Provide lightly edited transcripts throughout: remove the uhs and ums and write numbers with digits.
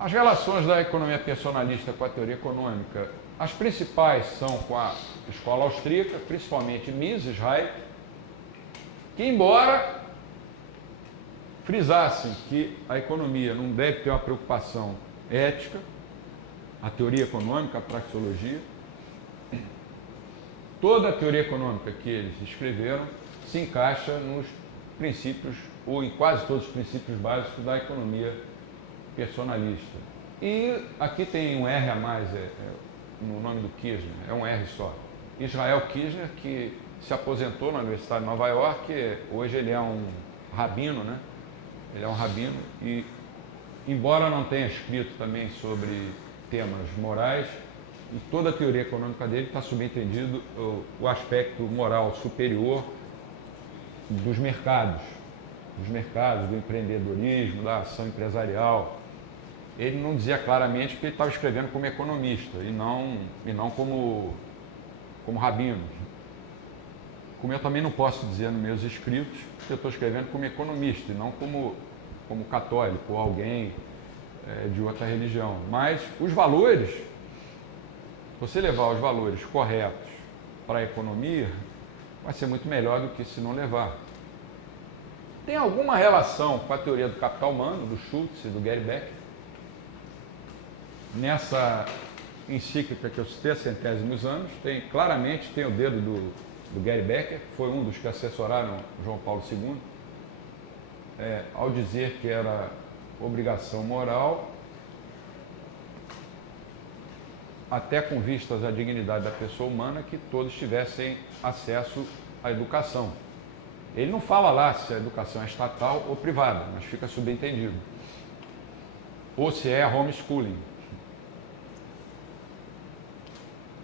As relações da economia personalista com a teoria econômica, as principais são com a escola austríaca, principalmente Mises, Hayek, que embora frisassem que a economia não deve ter uma preocupação ética, a teoria econômica, a praxeologia, toda a teoria econômica que eles escreveram se encaixa nos princípios, ou em quase todos os princípios básicos da economia personalista. E aqui tem um R a mais no nome do Kirchner, é um R só. Israel Kirchner, que se aposentou na Universidade de Nova York, hoje ele é um rabino, né? Ele é um rabino e, embora não tenha escrito também sobre temas morais, em toda a teoria econômica dele está subentendido o aspecto moral superior dos mercados, do empreendedorismo, da ação empresarial. Ele não dizia claramente porque ele estava escrevendo como economista e não como rabino. Como eu também não posso dizer nos meus escritos que eu estou escrevendo como economista e não como católico ou alguém de outra religião. Mas os valores, você levar os valores corretos para a economia, vai ser muito melhor do que se não levar. Tem alguma relação com a teoria do capital humano, do Schultz e do Gary Becker? Nessa encíclica que eu citei há centésimos anos, claramente tem o dedo do Gary Becker, que foi um dos que assessoraram João Paulo II, ao dizer que era obrigação moral, até com vistas à dignidade da pessoa humana, que todos tivessem acesso à educação. Ele não fala lá se a educação é estatal ou privada, mas fica subentendido. Ou se é homeschooling.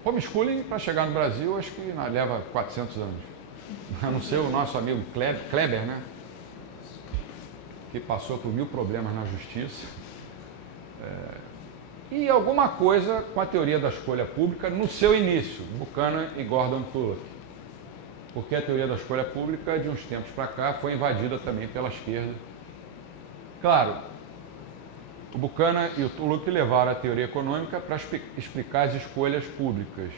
Homeschooling, para chegar no Brasil, acho que leva 400 anos. A não ser o nosso amigo Kleber, né? Que passou por 1000 problemas na justiça. E alguma coisa com a teoria da escolha pública no seu início, Buchanan e Gordon Tullock. Porque a teoria da escolha pública, de uns tempos para cá, foi invadida também pela esquerda. Claro, o Buchanan e o Tullock levaram a teoria econômica para explicar as escolhas públicas.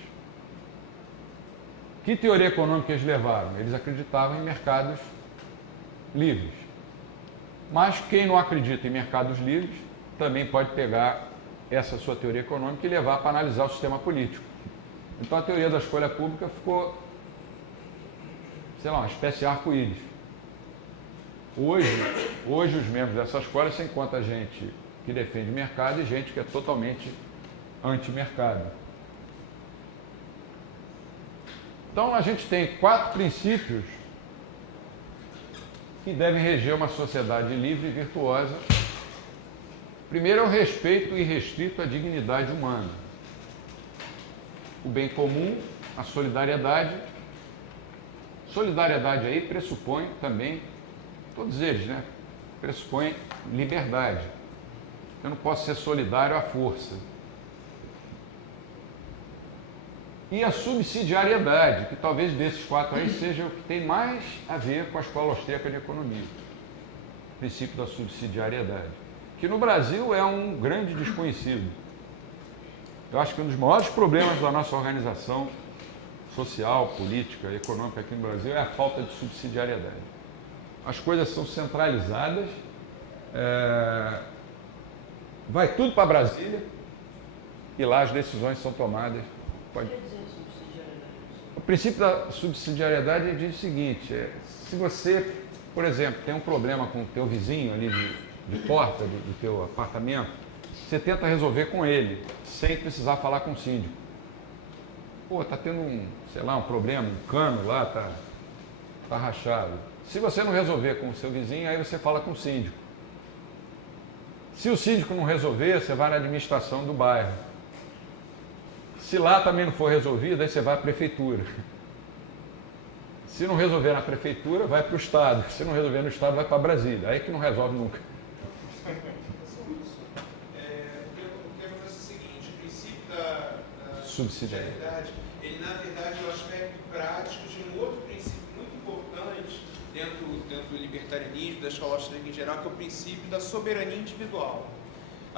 Que teoria econômica eles levaram? Eles acreditavam em mercados livres. Mas quem não acredita em mercados livres também pode pegar essa sua teoria econômica e levar para analisar o sistema político. Então a teoria da escolha pública ficou, sei lá, uma espécie de arco-íris. Hoje os membros dessa escola você encontra gente que defende mercado e gente que é totalmente anti-mercado. Então a gente tem 4 princípios que devem reger uma sociedade livre e virtuosa. Primeiro é o respeito irrestrito à dignidade humana. O bem comum, a solidariedade. Solidariedade aí pressupõe também, todos eles, né? Pressupõe liberdade. Eu não posso ser solidário à força. E a subsidiariedade, que talvez desses 4 aí seja o que tem mais a ver com a escola austríaca de economia. O princípio da subsidiariedade. Que no Brasil é um grande desconhecido. Eu acho que um dos maiores problemas da nossa organização social, política, econômica aqui no Brasil é a falta de subsidiariedade. As coisas são centralizadas, vai tudo para Brasília e lá as decisões são tomadas. O princípio da subsidiariedade diz o seguinte, se você, por exemplo, tem um problema com o teu vizinho ali de porta do teu apartamento, você tenta resolver com ele, sem precisar falar com o síndico. Pô, tá tendo um problema, um cano lá, tá rachado. Se você não resolver com o seu vizinho, aí você fala com o síndico. Se o síndico não resolver, você vai na administração do bairro. Se lá também não for resolvido, aí você vai à prefeitura. Se não resolver na prefeitura, vai para o Estado. Se não resolver no Estado, vai para Brasília. Aí que não resolve nunca. O que acontece é o seguinte, o princípio da subsidiariedade, ele na verdade é o aspecto prático de um outro princípio muito importante dentro do libertarianismo, da escola austríaca em geral, que é o princípio da soberania individual.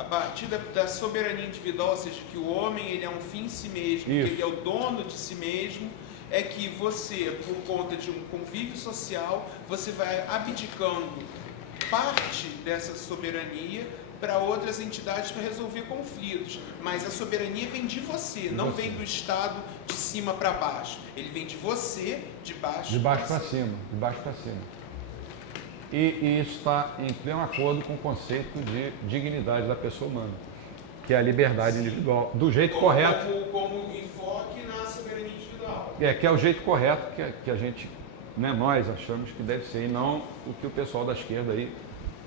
a partir da soberania individual, ou seja, que o homem ele é um fim em si mesmo, que ele é o dono de si mesmo, é que você, por conta de um convívio social, você vai abdicando parte dessa soberania para outras entidades para resolver conflitos. Mas a soberania vem de você, não vem do Estado de cima para baixo. Ele vem de você, de baixo para cima. De baixo para cima. E isso está em pleno acordo com o conceito de dignidade da pessoa humana, que é a liberdade individual, do jeito correto. Como enfoque na soberania individual. Que é o jeito correto que a gente, né, nós achamos que deve ser, e não o que o pessoal da esquerda aí,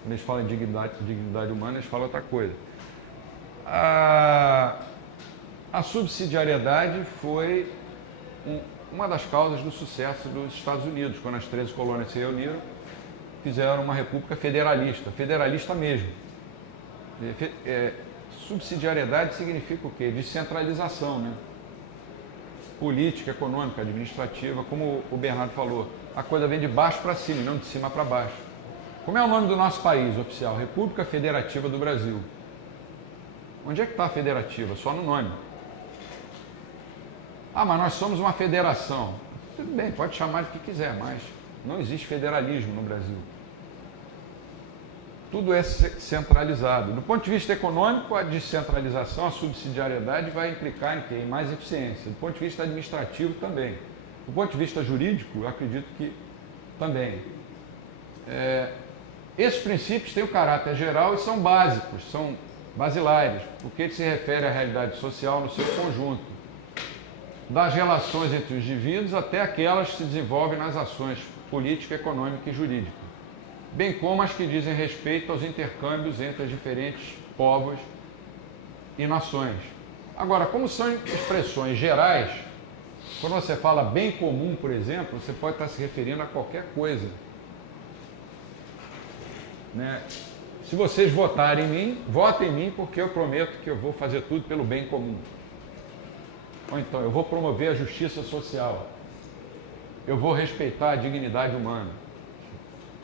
quando eles falam em dignidade humana, eles falam outra coisa. A subsidiariedade foi uma das causas do sucesso dos Estados Unidos, quando as 13 colônias se reuniram, fizeram uma república federalista mesmo. Subsidiariedade significa o quê? Descentralização, né? Política, econômica, administrativa, como o Bernardo falou, a coisa vem de baixo para cima e não de cima para baixo. Como é o nome do nosso país oficial? República Federativa do Brasil. Onde é que está a federativa? Só no nome. Ah, mas nós somos uma federação. Tudo bem, pode chamar de que quiser, mas não existe federalismo no Brasil. Tudo é centralizado. Do ponto de vista econômico, a descentralização, a subsidiariedade vai implicar em quê? Em mais eficiência. Do ponto de vista administrativo, também. Do ponto de vista jurídico, eu acredito que também. Esses princípios têm o caráter geral e são básicos, são basilares, porque ele se refere à realidade social no seu conjunto, das relações entre os indivíduos até aquelas que se desenvolvem nas ações política, econômica e jurídica, bem como as que dizem respeito aos intercâmbios entre os diferentes povos e nações. Agora, como são expressões gerais, quando você fala bem comum, por exemplo, você pode estar se referindo a qualquer coisa. Né? Se vocês votarem em mim, votem em mim porque eu prometo que eu vou fazer tudo pelo bem comum. Ou então, eu vou promover a justiça social. Eu vou respeitar a dignidade humana.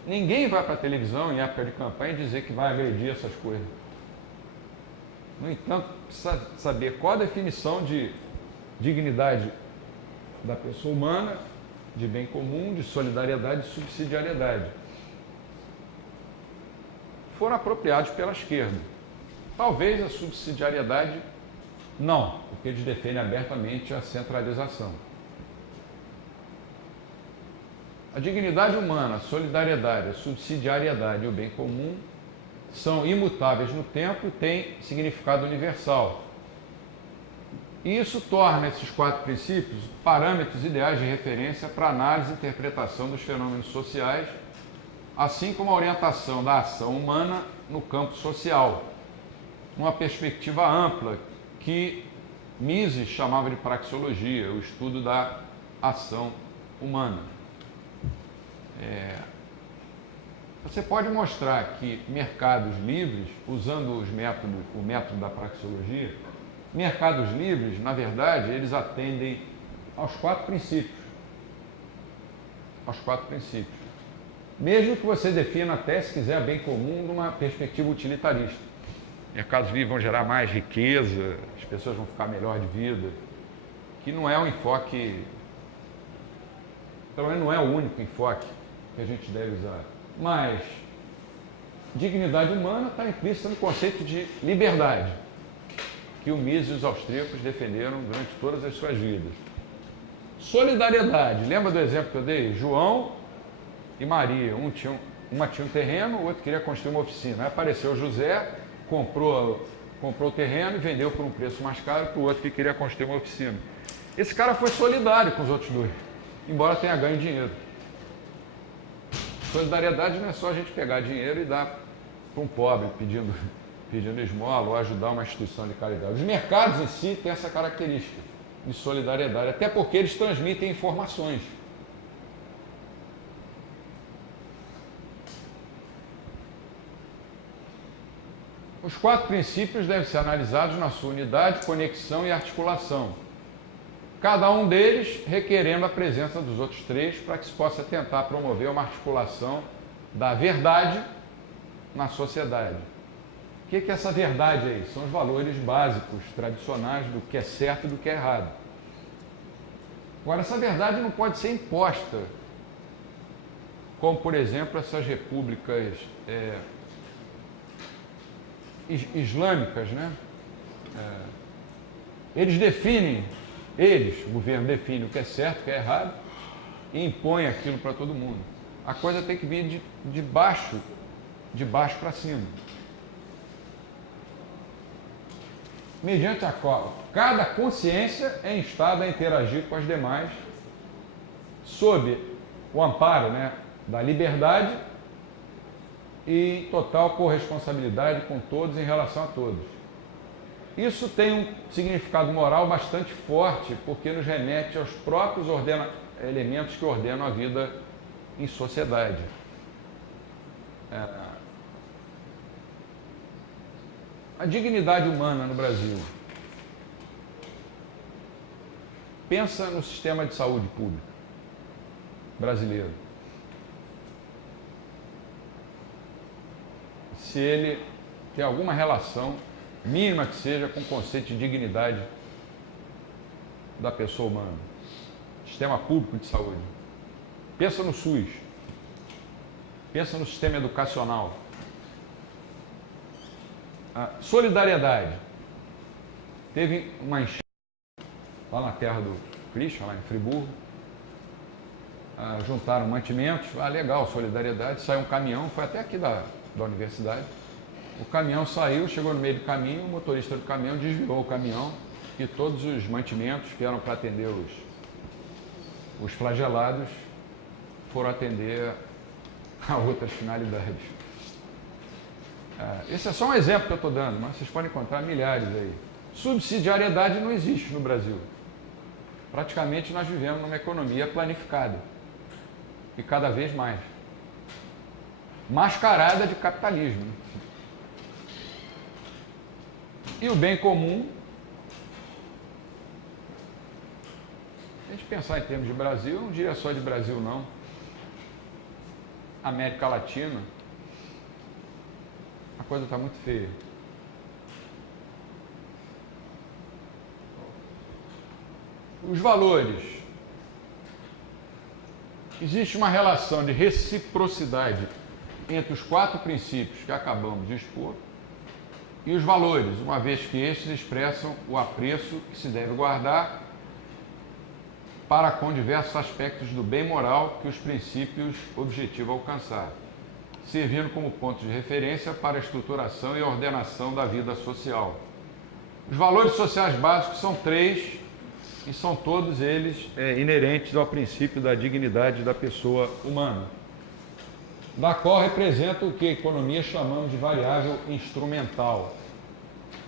Ninguém vai para a televisão em época de campanha dizer que vai agredir essas coisas. No entanto, precisa saber qual a definição de dignidade da pessoa humana, de bem comum, de solidariedade e subsidiariedade. Foram apropriados pela esquerda. Talvez a subsidiariedade não, porque eles defendem abertamente a centralização. A dignidade humana, a solidariedade, a subsidiariedade e o bem comum são imutáveis no tempo e têm significado universal. E isso torna esses 4 princípios parâmetros ideais de referência para análise e interpretação dos fenômenos sociais, assim como a orientação da ação humana no campo social, uma perspectiva ampla que Mises chamava de praxeologia, o estudo da ação humana. Você pode mostrar que mercados livres, usando o método da praxeologia, mercados livres, na verdade, eles atendem aos 4 princípios. Aos 4 princípios. Mesmo que você defina até, se quiser, bem comum, numa perspectiva utilitarista. Mercados livres vão gerar mais riqueza, as pessoas vão ficar melhor de vida, que não é um enfoque, pelo menos não é o único enfoque que a gente deve usar. Mas dignidade humana está implícita no conceito de liberdade, que o Mises e os austríacos defenderam durante todas as suas vidas. Solidariedade, lembra do exemplo que eu dei? João e Maria, uma tinha um terreno, o outro queria construir uma oficina. Aí apareceu José, comprou o terreno e vendeu por um preço mais caro para o outro que queria construir uma oficina. Esse cara foi solidário com os outros dois, embora tenha ganho dinheiro. Solidariedade não é só a gente pegar dinheiro e dar para um pobre pedindo esmola ou ajudar uma instituição de caridade. Os mercados em si têm essa característica de solidariedade, até porque eles transmitem informações. Os 4 princípios devem ser analisados na sua unidade, conexão e articulação. Cada um deles requerendo a presença dos outros 3 para que se possa tentar promover uma articulação da verdade na sociedade. O que é essa verdade aí? São os valores básicos, tradicionais do que é certo e do que é errado. Agora, essa verdade não pode ser imposta, como, por exemplo, essas repúblicas islâmicas, né? O governo define o que é certo, o que é errado, e impõe aquilo para todo mundo. A coisa tem que vir de baixo para cima. Mediante a qual cada consciência é instada a interagir com as demais sob o amparo, né, da liberdade e total corresponsabilidade com todos em relação a todos. Isso tem um significado moral bastante forte, porque nos remete aos próprios elementos que ordenam a vida em sociedade. A dignidade humana no Brasil. Pensa no sistema de saúde pública brasileiro. Se ele tem alguma relação, mínima que seja, com o conceito de dignidade da pessoa humana. Sistema público de saúde. Pensa no SUS. Pensa no sistema educacional. A solidariedade. Teve uma enchente lá na terra do Christian, lá em Friburgo. Juntaram mantimentos. Legal, solidariedade. Saiu um caminhão, foi até aqui da universidade. O caminhão saiu, chegou no meio do caminho, o motorista do caminhão desviou o caminhão e todos os mantimentos que eram para atender os flagelados foram atender a outras finalidades. Esse é só um exemplo que eu estou dando, mas vocês podem encontrar milhares aí. Subsidiariedade não existe no Brasil. Praticamente nós vivemos numa economia planificada. E cada vez mais. Mascarada de capitalismo. E o bem comum, se a gente pensar em termos de Brasil, eu não diria só de Brasil não. América Latina, a coisa está muito feia. Os valores. Existe uma relação de reciprocidade entre os 4 princípios que acabamos de expor e os valores, uma vez que estes expressam o apreço que se deve guardar para com diversos aspectos do bem moral que os princípios objetivam alcançar, servindo como ponto de referência para a estruturação e ordenação da vida social. Os valores sociais básicos são 3 e são todos eles inerentes ao princípio da dignidade da pessoa humana, da qual representa o que a economia chamamos de variável instrumental.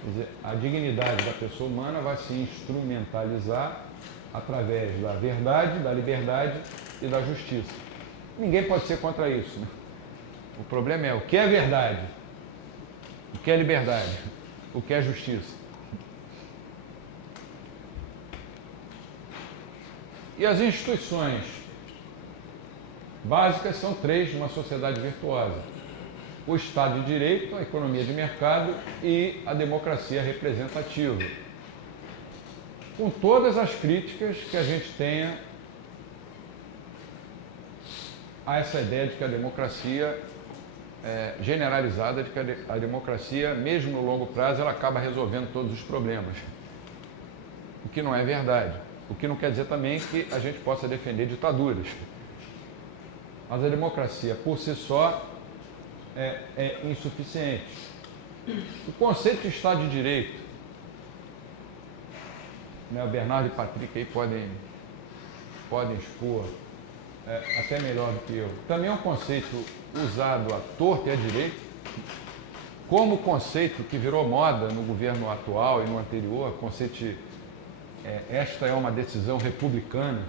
Quer dizer, a dignidade da pessoa humana vai se instrumentalizar através da verdade, da liberdade e da justiça. Ninguém pode ser contra isso, né? O problema é o que é verdade, o que é liberdade, o que é justiça. E as instituições básicas são 3 de uma sociedade virtuosa: o Estado de Direito, a economia de mercado e a democracia representativa. Com todas as críticas que a gente tenha a essa ideia de que a democracia generalizada, de que a democracia, mesmo no longo prazo, ela acaba resolvendo todos os problemas. O que não é verdade. O que não quer dizer também que a gente possa defender ditaduras. Mas a democracia, por si só, é insuficiente. O conceito de Estado de Direito, né, o Bernardo e Patrick aí podem expor até melhor do que eu. Também é um conceito usado à torta e à direita, como o conceito que virou moda no governo atual e no anterior, o conceito de esta é uma decisão republicana.